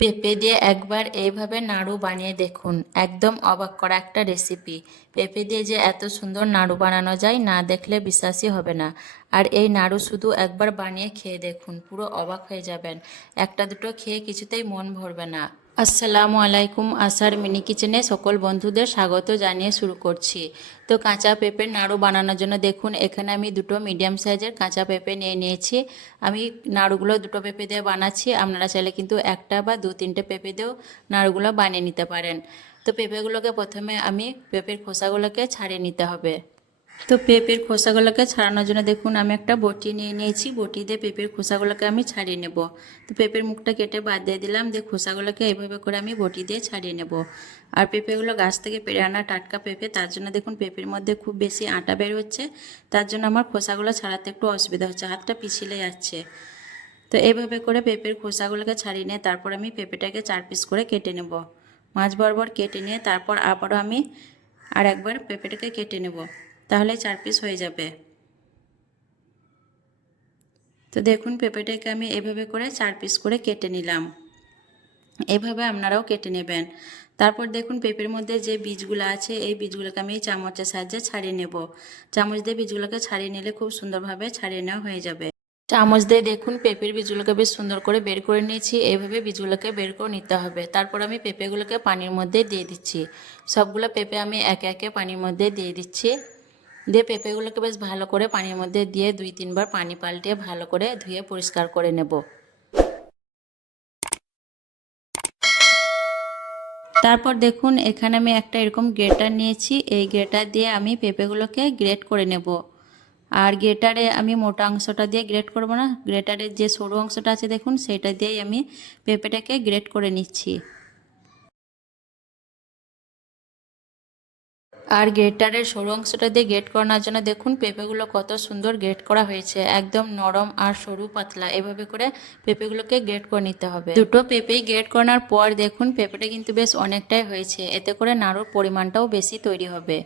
পেঁপে দিয়ে একবার এইভাবে নাড়ু বানিয়ে দেখুন। একদম অবাক করা একটা রেসিপি পেঁপে দিয়ে যে এত সুন্দর নাড়ু বানানো যায়, না দেখলে বিশ্বাসই হবে না। আর এই নাড়ু শুধু একবার বানিয়ে খেয়ে দেখুন, পুরো অবাক হয়ে যাবেন। একটা দুটো খেয়ে কিছুতেই মন ভরবে না। আসসালামু আলাইকুম আসার মিনি কিচেনে সকল বন্ধুদের স্বাগত জানিয়ে শুরু করছি। তো কাঁচা পেঁপের নাড়ু বানানোর জন্য দেখুন, এখানে আমি দুটো মিডিয়াম সাইজের কাঁচা পেঁপে নিয়ে নিয়েছি। আমি নাড়ুগুলো দুটো পেঁপে দিয়ে বানাচ্ছি, আপনারা চাইলে কিন্তু একটা বা দু তিনটে পেঁপে দিয়েও নাড়ুগুলো বানিয়ে নিতে পারেন। তো পেঁপেগুলোকে প্রথমে আমি পেঁপের খোসাগুলোকে ছাড়িয়ে নিতে হবে। তো পেঁপের খোসাগুলোকে ছাড়ানোর জন্য দেখুন, আমি একটা বটি নিয়ে নিয়েছি। বটি দিয়ে পেঁপের খোসাগুলোকে আমি ছাড়িয়ে নেব। তো পেঁপের মুখটা কেটে বাদ দিয়ে দিলাম, দিয়ে খোসাগুলোকে এইভাবে করে আমি বটি দিয়ে ছাড়িয়ে নেব। আর পেঁপেগুলো গাছ থেকে পেরে আনা টাটকা পেঁপে, তার জন্য দেখুন, পেঁপের মধ্যে খুব বেশি আটা বের হচ্ছে। তার জন্য আমার খোসাগুলো ছাড়াতে একটু অসুবিধা হচ্ছে, হাতটা পিছলে যাচ্ছে। তো এইভাবে করে পেঁপের খোসাগুলোকে ছাড়িয়ে নিয়ে তারপর আমি পেঁপেটাকে চার পিস করে কেটে নেব। মাছ বরাবর কেটে নিয়ে তারপর আবারও আমি আর একবার পেঁপেটাকে কেটে নেব। তাহলে চার পিস হয়ে যাবে। তো দেখুন পেঁপেটাকে আমি এভাবে করে চার পিস করে কেটে নিলাম। এভাবে আপনারাও কেটে নেবেন। তারপর দেখুন পেঁপের মধ্যে যে বীজগুলো আছে, এই বীজগুলোকে আমি চামচের সাহায্যে ছাড়িয়ে নেব। চামচ দিয়ে বীজগুলোকে ছাড়িয়ে নিলে খুব সুন্দরভাবে ছাড়িয়ে নেওয়া হয়ে যাবে। চামচ দিয়ে দেখুন পেঁপের বীজগুলোকে বেশ সুন্দর করে বের করে নিয়েছি। এইভাবে বীজগুলোকে বের করে নিতে হবে। তারপর আমি পেঁপেগুলোকে পানির মধ্যে দিয়ে দিচ্ছি। সবগুলো পেঁপে আমি একে একে পানির মধ্যে দিয়ে দিচ্ছি। দিয়ে পেঁপেগুলোকে বেশ ভালো করে পানির মধ্যে দিয়ে দুই তিনবার পানি পাল্টে ভালো করে ধুয়ে পরিষ্কার করে নেব। তারপর দেখুন, এখানে আমি একটা এরকম গ্রেটার নিয়েছি। এই গ্রেটার দিয়ে আমি পেঁপেগুলোকে গ্রেট করে নেব। আর গ্রেটারে আমি মোটা অংশটা দিয়ে গ্রেট করব না। গ্রেটারের যে সরু অংশটা আছে দেখুন, সেটা দিয়েই আমি পেঁপেটাকে গ্রেট করে নিচ্ছি। আর গ্রেটারের সরু অংশটা দিয়ে গ্রেট করানোর জন্য দেখুন পেঁপেগুলো কত সুন্দর গ্রেট করা হয়েছে। একদম নরম আর সরু পাতলা। এভাবে করে পেঁপেগুলোকে গ্রেট করে নিতে হবে। দুটো পেঁপেই গ্রেট করানোর পর দেখুন পেঁপেটা কিন্তু বেশ অনেকটাই হয়েছে। এতে করে নাড়ুর পরিমাণটাও বেশি তৈরি হবে।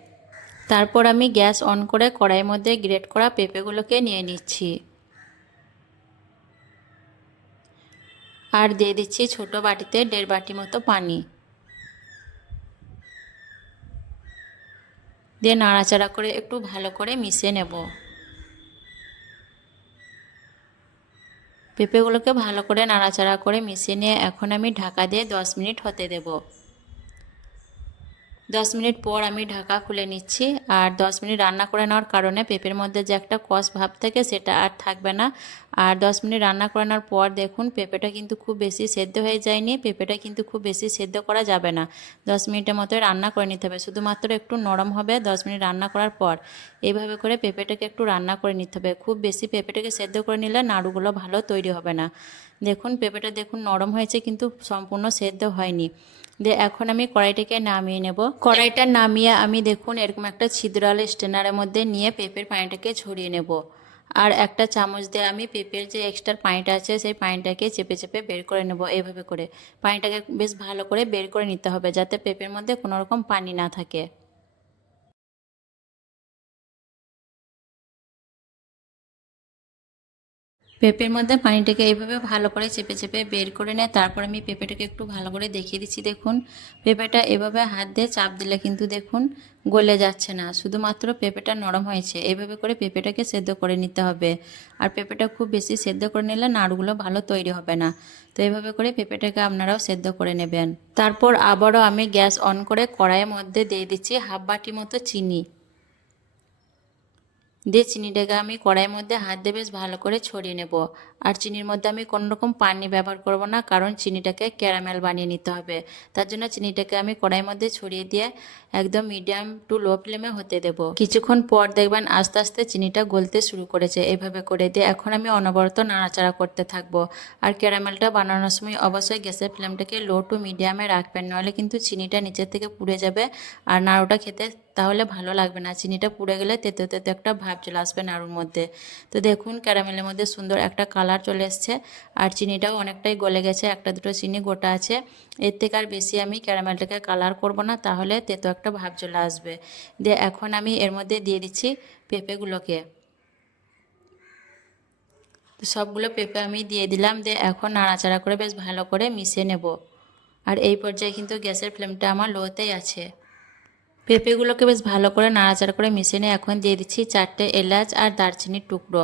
তারপর আমি গ্যাস অন করে কড়াইয়ের মধ্যে গ্রেট করা পেঁপেগুলোকে নিয়ে নিচ্ছি। আর দিয়ে দিচ্ছি ছোট বাটিতে দেড় বাটি মতো পানি। দিয়ে নাড়াচাড়া করে একটু ভালো করে মিশিয়ে নেব। পেঁপেগুলোকে ভালো করে নাড়াচাড়া করে মিশিয়ে নিয়ে এখন আমি ঢাকা দিয়ে দশ মিনিট হতে দেব। দশ মিনিট পর আমি ঢাকা খুলে নিচ্ছি। আর দশ মিনিট রান্না করে নেওয়ার কারণে পেঁপের মধ্যে যে একটা কষ ভাব থাকে সেটা আর থাকবে না। আর দশ মিনিট রান্না করে নেওয়ার পর দেখুন পেঁপেটা কিন্তু খুব বেশি সেদ্ধ হয়ে যায়নি। পেঁপেটা কিন্তু খুব বেশি সেদ্ধ করা যাবে না। দশ মিনিটের মতো রান্না করে নিতে হবে। শুধুমাত্র একটু নরম হবে দশ মিনিট রান্না করার পর। এইভাবে করে পেঁপেটাকে একটু রান্না করে নিতে হবে। খুব বেশি পেঁপেটাকে সেদ্ধ করে নিলে নাড়ুগুলো ভালো তৈরি হবে না। দেখুন পেঁপেটা দেখুন নরম হয়েছে কিন্তু সম্পূর্ণ সেদ্ধ হয়নি। দিয়ে এখন আমি কড়াইটাকে নামিয়ে নেব। কড়াইটা নামিয়ে আমি দেখুন, এরকম একটা ছিদ্রাল স্টেনারের মধ্যে নিয়ে পেঁপের পানিটাকে ছড়িয়ে নেব। আর একটা চামচ দিয়ে আমি পেঁপের যে এক্সট্রা পানিটা আছে, সেই পানিটাকে চেপে চেপে বের করে নেব এইভাবে করে। পানিটাকে বেশ ভালো করে বের করে নিতে হবে যাতে পেঁপের মধ্যে কোনো রকম পানি না থাকে। পেঁপের মধ্যে পানিটাকে এইভাবে ভালো করে চেপে চেপে বের করে নেয়। তারপর আমি পেঁপেটাকে একটু ভালো করে দেখিয়ে দিচ্ছি, দেখুন। পেঁপেটা এভাবে হাত দিয়ে চাপ দিলে কিন্তু দেখুন গলে যাচ্ছে না। শুধুমাত্র পেঁপেটা নরম হয়েছে, এইভাবে করে পেঁপেটাকে সেদ্ধ করে নিতে হবে। আর পেঁপেটা খুব বেশি সেদ্ধ করে নিলে নাড়গুলো ভালো তৈরি হবে না। তো এইভাবে করে পেঁপেটাকে আপনারাও সেদ্ধ করে নেবেন। তারপর আবারও আমি গ্যাস অন করে কড়াইয়ের মধ্যে দিয়ে দিচ্ছি হাফ বাটি মতো চিনি। দিয়ে চিনিটাকে আমি কড়াইয়ের মধ্যে হাত দিয়ে বেশ ভালো করে ছড়িয়ে নেব। আর চিনির মধ্যে আমি কোনো রকম পানি ব্যবহার করব না, কারণ চিনিটাকে ক্যারামেল বানিয়ে নিতে হবে। তার জন্য চিনিটাকে আমি কড়াইয়ের মধ্যে ছড়িয়ে দিয়ে একদম মিডিয়াম টু লো ফ্লেমে হতে দেব। কিছুক্ষণ পর দেখবেন আস্তে আস্তে চিনিটা গলতে শুরু করেছে। এভাবে করে দিয়ে এখন আমি অনবরত নাড়াচাড়া করতে থাকব। আর ক্যারামেলটা বানানোর সময় অবশ্যই গ্যাসের ফ্লেমটাকে লো টু মিডিয়ামে রাখবেন, নাহলে কিন্তু চিনিটা নিচের থেকে পুড়ে যাবে। আর নাড়ুটা খেতে তাহলে ভালো লাগবে না। চিনিটা পুড়ে গেলে তেতো তেতো একটা ভাব চলে আসবে নাড়ুর মধ্যে। তো দেখুন, ক্যারামেলের মধ্যে সুন্দর একটা কালার চলে এসছে। আর চিনিটাও অনেকটাই গলে গেছে, একটা দুটো চিনি গোটা আছে। এর থেকে আর বেশি আমি ক্যারামেলটাকে কালার করব না, তাহলে তেতো একটা ভাব চলে আসবে। দিয়ে এখন আমি এর মধ্যে দিয়ে দিচ্ছি পেঁপেগুলোকে। সবগুলো পেঁপে আমি দিয়ে দিলাম। দিয়ে এখন নাড়াচাড়া করে বেশ ভালো করে মিশিয়ে নেব। আর এই পর্যায়ে কিন্তু গ্যাসের ফ্লেমটা আমার লোতেই আছে। পেঁপেগুলোকে বেশ ভালো করে নাড়াচাড়া করে মিশিয়ে নিয়ে এখন দিয়ে দিচ্ছি চারটে এলাচ আর দারচিনির টুকরো।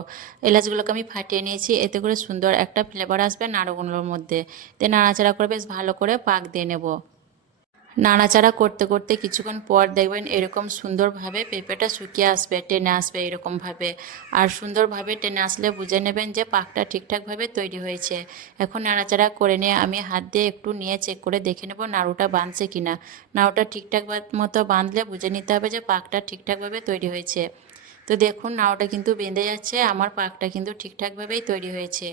এলাচগুলোকে আমি ফাটিয়ে নিয়েছি, এতে করে সুন্দর একটা ফ্লেভার আসবে নাড়ুগুলোর মধ্যে। দিয়ে নাড়াচাড়া করে বেশ ভালো করে পাক দিয়ে নেব। নাড়াচাড়া করতে করতে কিছুক্ষণ পর দেখবেন এরকম সুন্দরভাবে পেঁপেটা শুকিয়ে আসবে, টেনে আসবে এরকমভাবে। আর সুন্দরভাবে টেনে আসলে বুঝে নেবেন যে পাকটা ঠিকঠাকভাবে তৈরি হয়েছে। এখন নাড়াচাড়া করে নিয়ে আমি হাত দিয়ে একটু নিয়ে চেক করে দেখে নেব নাড়ুটা বাঁধছে কিনা। নাড়ুটা ঠিকঠাক মতো বাঁধলে বুঝে নিতে হবে যে পাকটা ঠিকঠাকভাবে তৈরি হয়েছে। তো দেখুন, নাড়ুটা কিন্তু বেঁধে যাচ্ছে, আমার পাকটা কিন্তু ঠিকঠাকভাবেই তৈরি হয়েছে।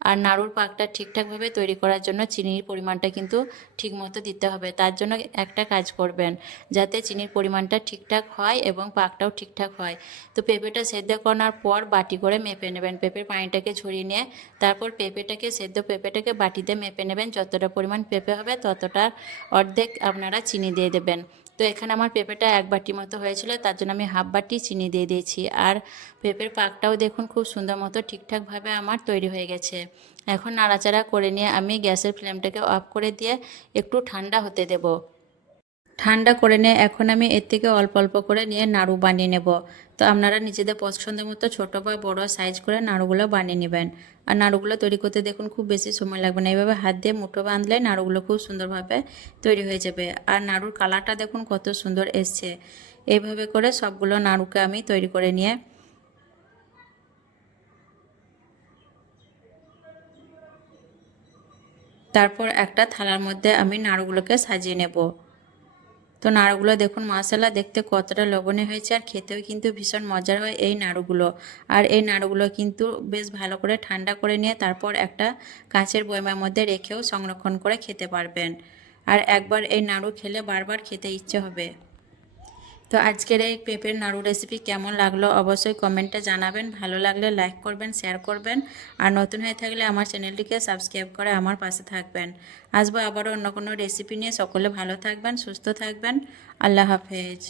আর নাড়ুর পাকটা ঠিকঠাকভাবে তৈরি করার জন্য চিনির পরিমাণটা কিন্তু ঠিকমতো দিতে হবে। তার জন্য একটা কাজ করবেন যাতে চিনির পরিমাণটা ঠিকঠাক হয় এবং পাকটাও ঠিকঠাক হয়। তো পেঁপেটা সেদ্ধ করার পর বাটি করে মেপে নেবেন। পেঁপের পানিটাকে ঝরিয়ে নিয়ে তারপর পেঁপেটাকে সেদ্ধ পেঁপেটাকে বাটিতে মেপে নেবেন। যতটা পরিমাণ পেঁপে হবে ততটা অর্ধেক আপনারা চিনি দিয়ে দেবেন। তো এখানে আমার পেঁপেটা এক বাটি মতো হয়েছিল, তার জন্য আমি হাফ বাটি চিনি দিয়ে দিয়েছি। আর পেঁপের পাকটাও দেখুন খুব সুন্দর মতো ঠিকঠাকভাবে আমার তৈরি হয়ে গেছে। এখন নাড়াচাড়া করে নিয়ে আমি গ্যাসের ফ্লেমটাকে অফ করে দিয়ে একটু ঠান্ডা হতে দেব। ঠান্ডা করে নিয়ে এখন আমি এর থেকে অল্প অল্প করে নিয়ে নাড়ু বানিয়ে নেব। তো আপনারা নিজেদের পছন্দের মতো ছোটো বা বড় সাইজ করে নাড়ুগুলো বানিয়ে নেবেন। আর নাড়ুগুলো তৈরি করতে দেখুন খুব বেশি সময় লাগবে না। এইভাবে হাত দিয়ে মুঠো বাঁধলে নাড়ুগুলো খুব সুন্দরভাবে তৈরি হয়ে যাবে। আর নাড়ুর কালারটা দেখুন কত সুন্দর এসছে। এইভাবে করে সবগুলো নাড়ুকে আমি তৈরি করে নিয়ে তারপর একটা থালার মধ্যে আমি নাড়ুগুলোকে সাজিয়ে নেব। তো নাড়ুগুলো দেখুন মশলা দেখতে কতটা লবণে হয়েছে আর খেতেও কিন্তু ভীষণ মজার হয় এই নাড়ুগুলো। আর এই নাড়ুগুলো কিন্তু বেশ ভালো করে ঠান্ডা করে নিয়ে তারপর একটা কাঁচের বয়মার মধ্যে রেখেও সংরক্ষণ করে খেতে পারবেন। আর একবার এই নাড়ু খেলে বারবার খেতে ইচ্ছে হবে। তো আজকের এই পেঁপের নাড়ু রেসিপি কেমন লাগল অবশ্যই কমেন্টে জানাবেন। ভালো লাগলে লাইক করবেন শেয়ার করবেন। আর নতুন হয়ে থাকলে আমার চ্যানেলটিকে সাবস্ক্রাইব করে আমার পাশে থাকবেন। আসব আবারও অন্য কোনো রেসিপি নিয়ে। সকলে ভালো থাকবেন, সুস্থ থাকবেন। আল্লাহ হাফেজ।